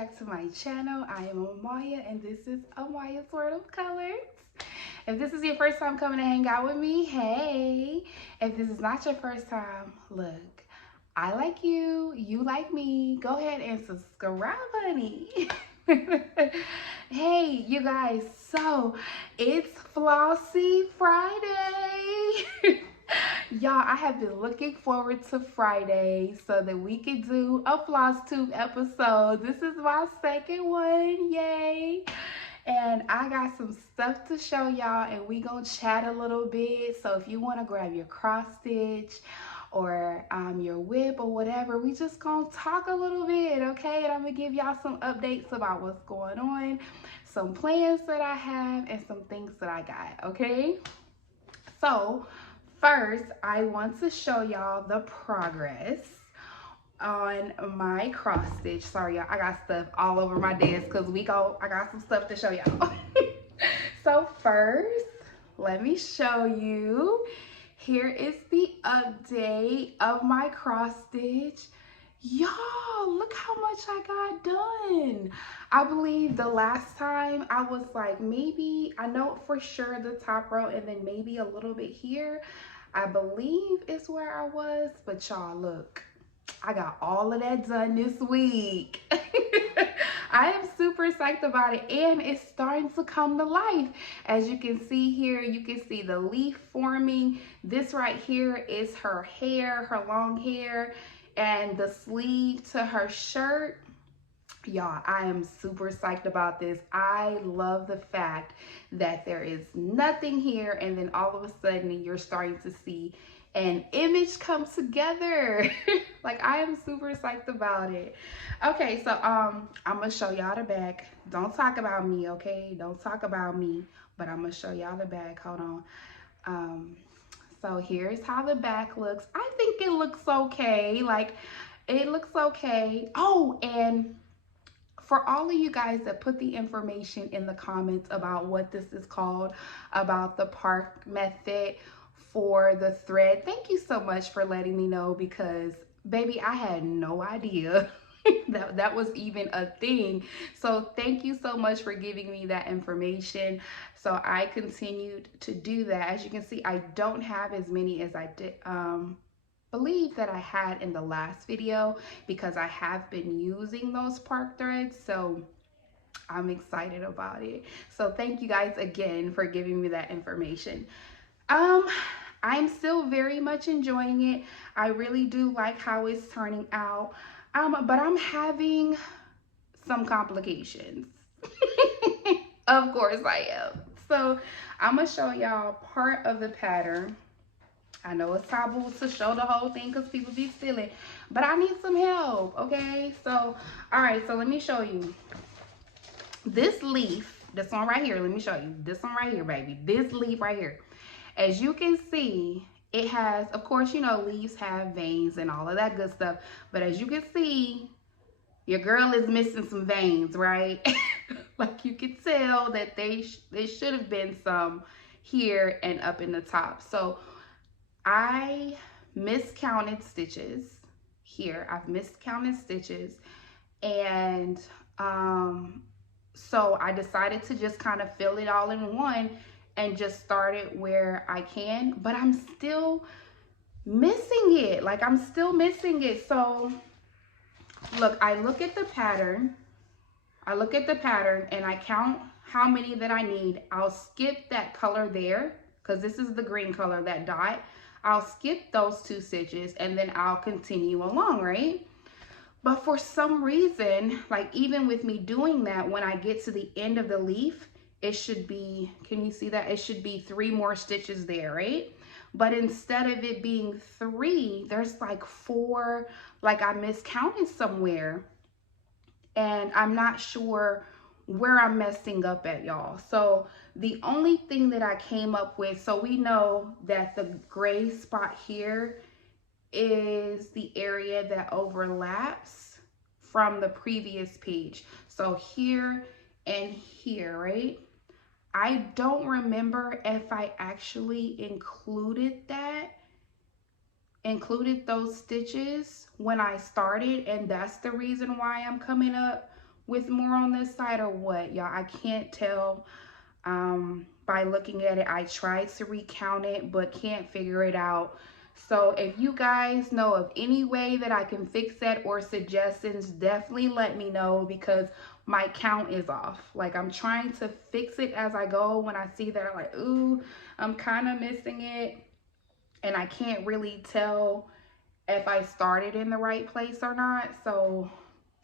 back to my channel. I am Amaya and this is Amaya's World of Colors. If this is your first time coming to hang out with me, hey. If this is not your first time, look, I like you, you like me. Go ahead and subscribe, honey. Hey, you guys, so it's Flossy Friday. Y'all, I have been looking forward to Friday so that we could do a FlossTube episode. This is my second one, yay. And I got some stuff to show y'all and we gonna chat a little bit. So if you wanna grab your cross stitch or your whip or whatever, we just gonna talk a little bit, okay? And I'm gonna give y'all some updates about what's going on, some plans that I have, and some things that I got, okay? So first, I want to show y'all the progress on my cross stitch. Sorry, y'all, I got stuff all over my desk because I got some stuff to show y'all. So first, let me show you. Here is the update of my cross stitch. Y'all, look how much I got done. I believe the last time I was like, maybe, I know for sure the top row and then maybe a little bit here, I believe is where I was. But y'all, look, I got all of that done this week. I am super psyched about it and it's starting to come to life. As you can see here, you can see the leaf forming. This right here is her hair, her long hair, and the sleeve to her shirt. Y'all, I am super psyched about this. I love the fact that there is nothing here and then all of a sudden you're starting to see an image come together. Like, I am super psyched about it. Okay, so I'm gonna show y'all the back. Don't talk about me, okay? Don't talk about me, but I'm gonna show y'all the back. Hold on. So here's how the back looks. I think it looks okay. Like, it looks okay. Oh, and for all of you guys that put the information in the comments about what this is called, about the park method for the thread, thank you so much for letting me know, because baby, I had no idea that was even a thing. So thank you so much for giving me that information. So I continued to do that. As you can see, I don't have as many as I did believe that I had in the last video, because I have been using those park threads. So I'm excited about it. So thank you guys again for giving me that information. I'm still very much enjoying it. I really do like how it's turning out. But I'm having some complications. Of course I am. So I'm gonna show y'all part of the pattern. I know it's taboo to show the whole thing because people be stealing, but I need some help, okay? So, all right, so let me show you. This leaf, this one right here, let me show you. This one right here, baby. This leaf right here. As you can see, it has, of course, you know, leaves have veins and all of that good stuff. But as you can see, your girl is missing some veins, right? Like, you can tell that they should have been some here and up in the top. So I miscounted stitches here. I've miscounted stitches, and so I decided to just kind of fill it all in one and just start it where I can, but I'm still missing it. Like, I'm still missing it. So look, I look at the pattern and I count how many that I need. I'll skip that color there because this is the green color, that dot. I'll skip those 2 stitches and then I'll continue along, right? But for some reason, like, even with me doing that, when I get to the end of the leaf, it should be, can you see that? It should be 3 more stitches there, right? But instead of it being 3, there's like 4, like I miscounted somewhere. And I'm not sure where I'm messing up at, y'all. So the only thing that I came up with, so we know that the gray spot here is the area that overlaps from the previous page. So here and here, right? I don't remember if I actually included those stitches when I started, and that's the reason why I'm coming up with more on this side or what, y'all? I can't tell by looking at it. I tried to recount it, but can't figure it out. So if you guys know of any way that I can fix that or suggestions, definitely let me know, because my count is off. Like, I'm trying to fix it as I go. When I see that, I'm like, ooh, I'm kind of missing it. And I can't really tell if I started in the right place or not. So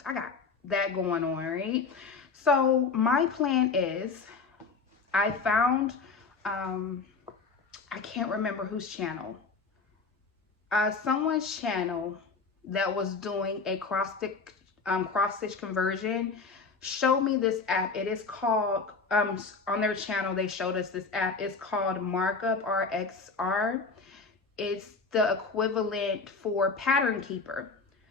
I got that going on, right? So my plan is, I found, I can't remember whose channel. Someone's channel that was doing a cross stitch conversion showed me this app. It is called, on their channel, they showed us this app. It's called Markup RXR. It's the equivalent for Pattern Keeper.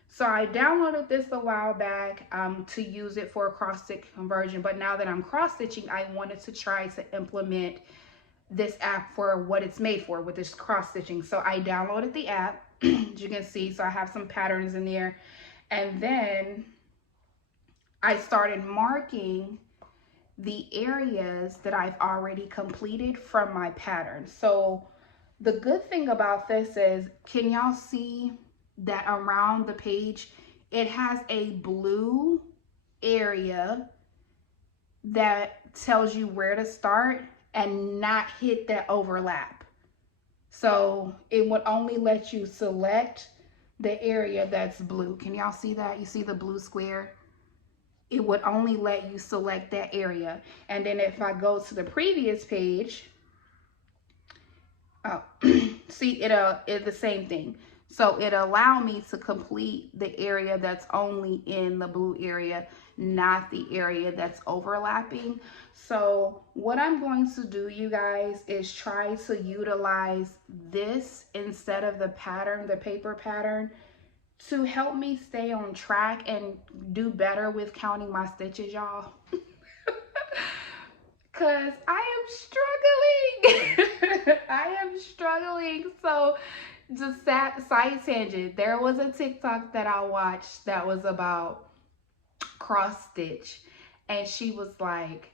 So I downloaded this a while back to use it for a cross stitch conversion. But now that I'm cross stitching, I wanted to try to implement this app for what it's made for, with this cross stitching. So I downloaded the app, as you can see. So I have some patterns in there, and then I started marking the areas that I've already completed from my pattern. So the good thing about this is, can y'all see that around the page it has a blue area that tells you where to start and not hit that overlap? So it would only let you select the area that's blue. Can y'all see that? You see the blue square? It would only let you select that area. And then if I go to the previous page, see, it's the same thing. So it allowed me to complete the area that's only in the blue area, not the area that's overlapping. So what I'm going to do, you guys, is try to utilize this instead of the pattern, the paper pattern, to help me stay on track and do better with counting my stitches, y'all. Cause I am struggling. I am struggling. So just side tangent, there was a TikTok that I watched that was about cross stitch, and she was like,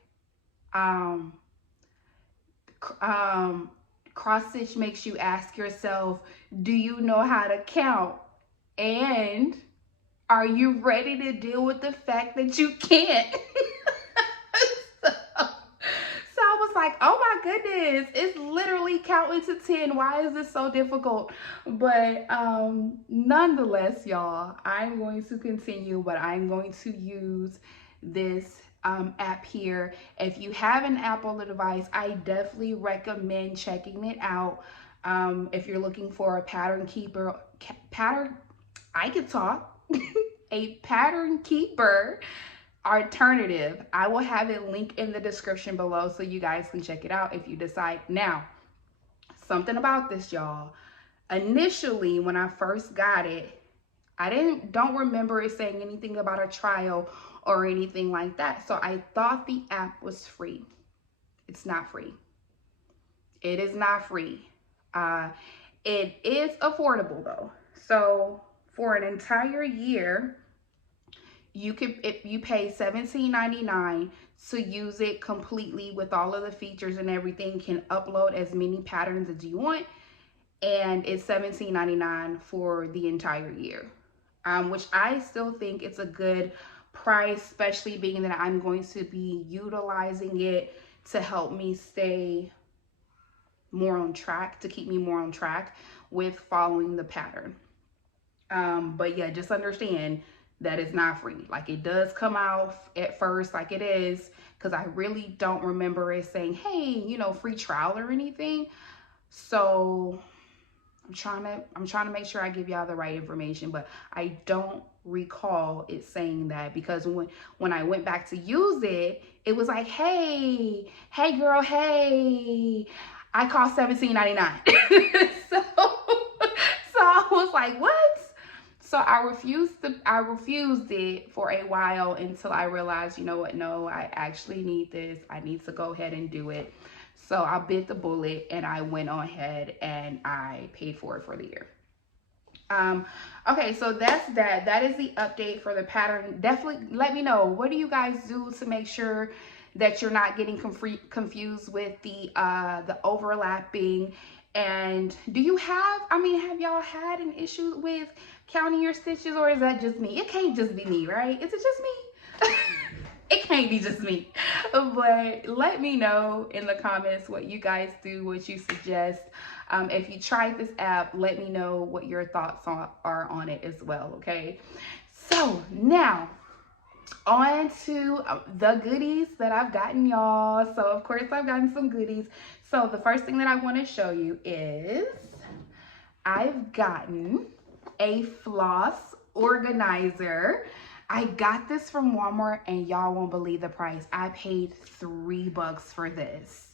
cross stitch makes you ask yourself, do you know how to count? And are you ready to deal with the fact that you can't? So I was like, oh my goodness, it's literally counting to 10. Why is this so difficult? But nonetheless, y'all, I'm going to continue, but I'm going to use this app here. If you have an Apple device, I definitely recommend checking it out. If you're looking for a pattern keeper, I could talk, a pattern keeper alternative, I will have it linked in the description below so you guys can check it out if you decide. Now, something about this, y'all. Initially, when I first got it, I don't remember it saying anything about a trial or anything like that. So I thought the app was free. It's not free. It is not free. It is affordable though. So for an entire year, you could, if you pay $17.99 to use it completely with all of the features and everything, can upload as many patterns as you want, and it's $17.99 for the entire year, which I still think it's a good price, especially being that I'm going to be utilizing it to help me stay more on track, to keep me more on track with following the pattern. But yeah, just understand that it's not free. Like, it does come out at first like it is, because I really don't remember it saying, hey, you know, free trial or anything. So I'm trying to make sure I give y'all the right information, but I don't recall it saying that, because when I went back to use it, it was like, hey girl, hey, I cost $17.99. so I was like, what? So I refused it for a while until I realized, you know what, no, I actually need this. I need to go ahead and do it. So I bit the bullet and I went on ahead and I paid for it for the year. Okay, so that's that. That is the update for the pattern. Definitely let me know, what do you guys do to make sure that you're not getting confused with the overlapping? And do you have, I mean, have y'all had an issue with counting your stitches, or is that just me? It can't just be me, right? Is it just me? It can't be just me. But let me know in the comments what you guys do, what you suggest. If you tried this app, let me know what your thoughts are on it as well, okay? So now, on to the goodies that I've gotten, y'all. So of course I've gotten some goodies. So the first thing that I want to show you is I've gotten a floss organizer. I got this from Walmart, and y'all won't believe the price. I paid $3 for this.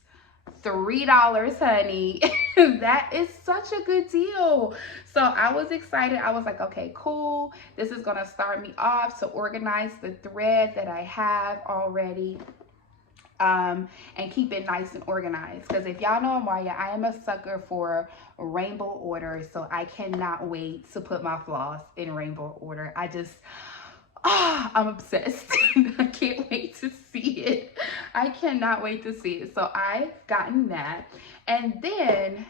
$3, honey. That is such a good deal. So I was excited. I was like, okay, cool. This is gonna start me off to organize the thread that I have already, and keep it nice and organized. Because if y'all know Amaria, I am a sucker for rainbow order. So I cannot wait to put my floss in rainbow order. I just, I'm obsessed. I can't wait to see it. I cannot wait to see it. So I've gotten that. And then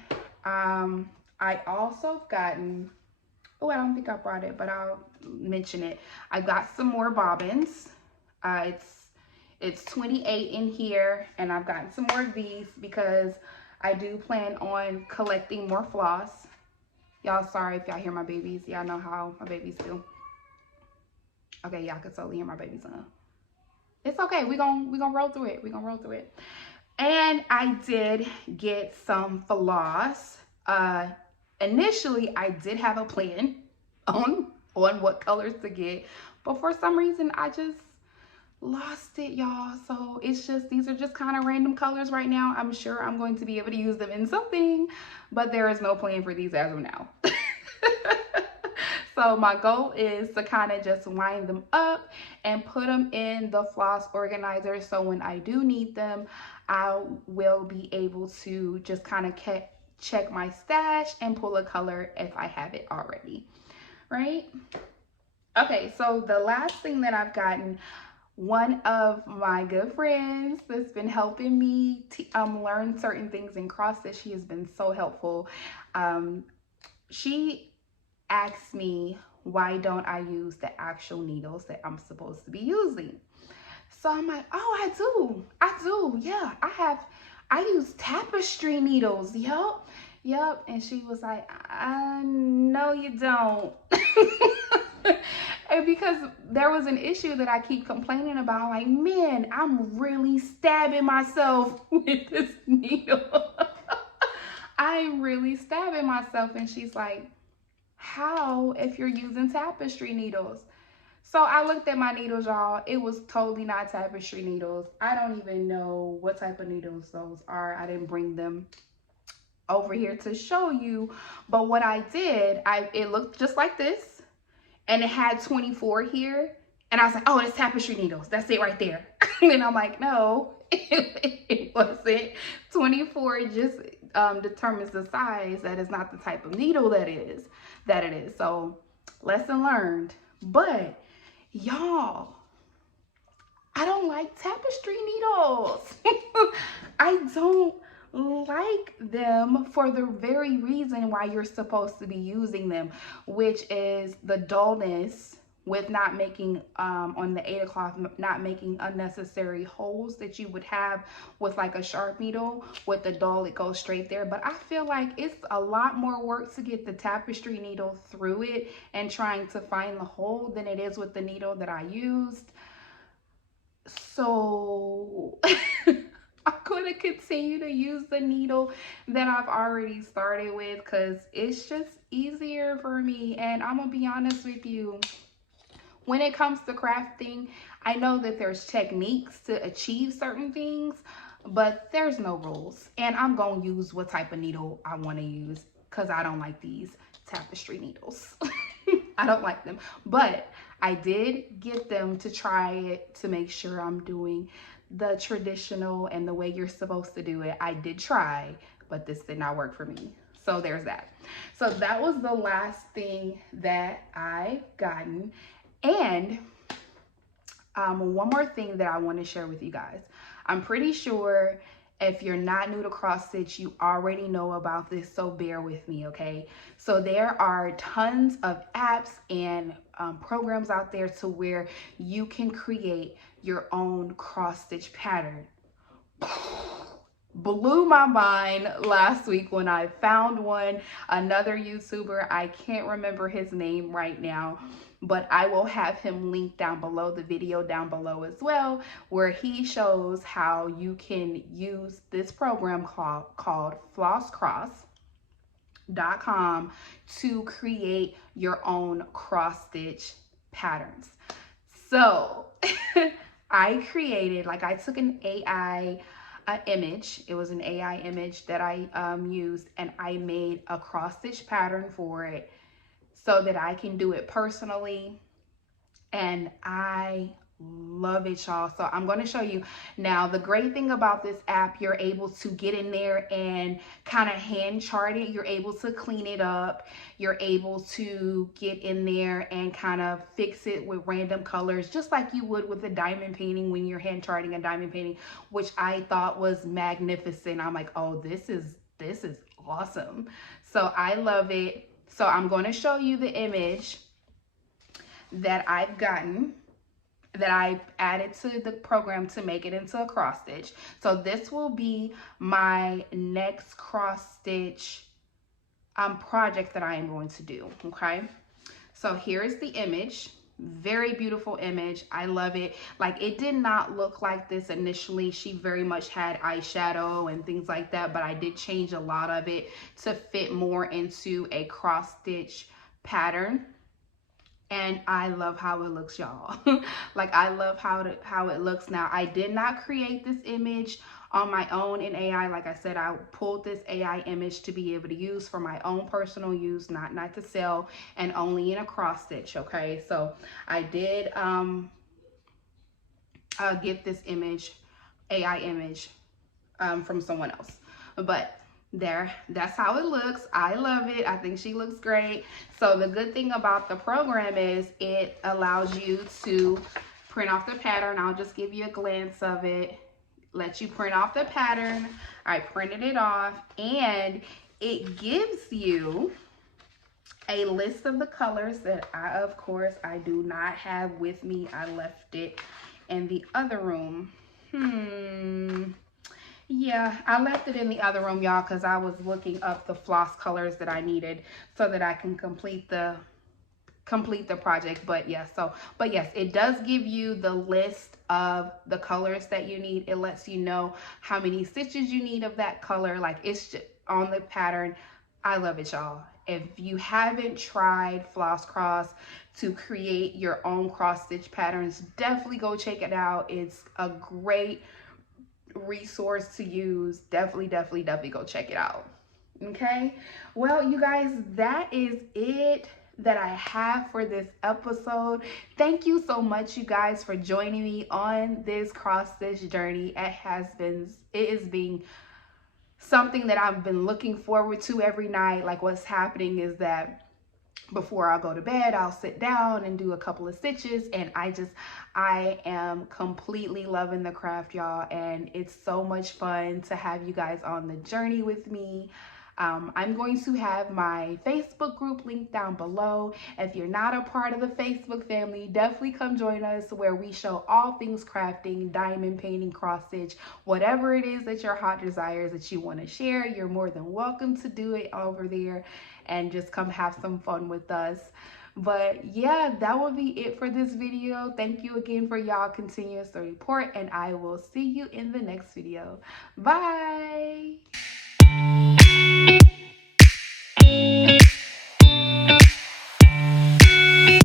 I also gotten, oh, I don't think I brought it, but I'll mention it. I got some more bobbins. It's 28 in here, and I've gotten some more of these because I do plan on collecting more floss. Y'all, sorry if y'all hear my babies. Y'all know how my babies do. Okay, y'all can totally hear my baby son. It's okay. We gonna roll through it. We gonna roll through it. And I did get some floss. Initially, I did have a plan on what colors to get, but for some reason, I just lost it, y'all. So it's just, these are just kind of random colors right now. I'm sure I'm going to be able to use them in something, but there is no plan for these as of now. So my goal is to kind of just wind them up and put them in the floss organizer. So when I do need them, I will be able to just kind of check my stash and pull a color if I have it already, right? Okay, so the last thing that I've gotten, one of my good friends that's been helping me learn certain things in cross stitch, she has been so helpful. She asked me, why don't I use the actual needles that I'm supposed to be using? So I'm like, oh, I do, yeah, I use tapestry needles, yep. And she was like, no you don't. And because there was an issue that I keep complaining about, like, man, I'm really stabbing myself with this needle. I'm really stabbing myself. And she's like, how if you're using tapestry needles? So I looked at my needles, y'all. It was totally not tapestry needles. I don't even know what type of needles those are. I didn't bring them over here to show you. But what I did, it looked just like this. And it had 24 here. And I was like, oh, it's tapestry needles. That's it right there. And I'm like, no, it wasn't. 24 just determines the size. That is not the type of needle that it is. So lesson learned. But y'all, I don't like tapestry needles. I don't like them for the very reason why you're supposed to be using them, which is the dullness with not making on the 8 o'clock, not making unnecessary holes that you would have with like a sharp needle. With the dull, it goes straight there. But I feel like it's a lot more work to get the tapestry needle through it and trying to find the hole than it is with the needle that I used. So I'm going to continue to use the needle that I've already started with because it's just easier for me. And I'm going to be honest with you, when it comes to crafting, I know that there's techniques to achieve certain things, but there's no rules. And I'm going to use what type of needle I want to use because I don't like these tapestry needles. I don't like them. But I did get them to try it to make sure I'm doing the traditional and the way you're supposed to do it. I did try, but this did not work for me. So there's that. So that was the last thing that I've gotten. And one more thing that I want to share with you guys. I'm pretty sure if you're not new to cross stitch, you already know about this, so bear with me, okay? So there are tons of apps and programs out there to where you can create your own cross stitch pattern. Blew my mind last week when I found one. Another YouTuber, I can't remember his name right now, but I will have him linked down below, the video down below as well, where he shows how you can use this program called FlossCross.com to create your own cross stitch patterns. So I created, like, I took an AI image. It was an AI image that I used, and I made a cross stitch pattern for it so that I can do it personally, and I love it, y'all. So I'm going to show you now. The great thing about this app, you're able to get in there and kind of hand chart it. You're able to clean it up. You're able to get in there and kind of fix it with random colors, just like you would with a diamond painting when you're hand charting a diamond painting, which I thought was magnificent. I'm like, oh, this is awesome. So I love it. So I'm going to show you the image that I've gotten, that I added to the program to make it into a cross stitch. So this will be my next cross stitch project that I am going to do, okay? So here's the image. Very beautiful image. I love it. Like, it did not look like this initially. She very much had eyeshadow and things like that, but I did change a lot of it to fit more into a cross stitch pattern. And I love how it looks, y'all. Like, I love how it looks now. I did not create this image on my own in AI. Like I said, I pulled this AI image to be able to use for my own personal use, not to sell, and only in a cross stitch, okay? So I did get this image, AI image, from someone else. But that's how it looks. I love it. I think she looks great. So the good thing about the program is it allows you to print off the pattern. I'll just give you a glance of it. Let you print off the pattern. I printed it off, and it gives you a list of the colors that of course I do not have with me. I left it in the other room. Yeah, I left it in the other room, y'all, because I was looking up the floss colors that I needed so that I can complete the project. But yes, it does give you the list of the colors that you need. It lets you know how many stitches you need of that color. Like, it's just on the pattern. I love it, y'all. If you haven't tried FlossCross to create your own cross stitch patterns, definitely go check it out. It's a great resource to use. Definitely go check it out. Okay, well, you guys, that is it that I have for this episode. Thank you so much, you guys, for joining me on this cross stitch journey. It is being something that I've been looking forward to every night. Like, what's happening is that before I go to bed, I'll sit down and do a couple of stitches, and I am completely loving the craft, y'all, and it's so much fun to have you guys on the journey with me. I'm going to have my Facebook group linked down below. If you're not a part of the Facebook family, definitely come join us, where we show all things crafting, diamond painting, cross stitch, whatever it is that your heart desires that you want to share. You're more than welcome to do it over there and just come have some fun with us. But yeah, that will be it for this video. Thank you again for y'all continuous support, and I will see you in the next video. Bye.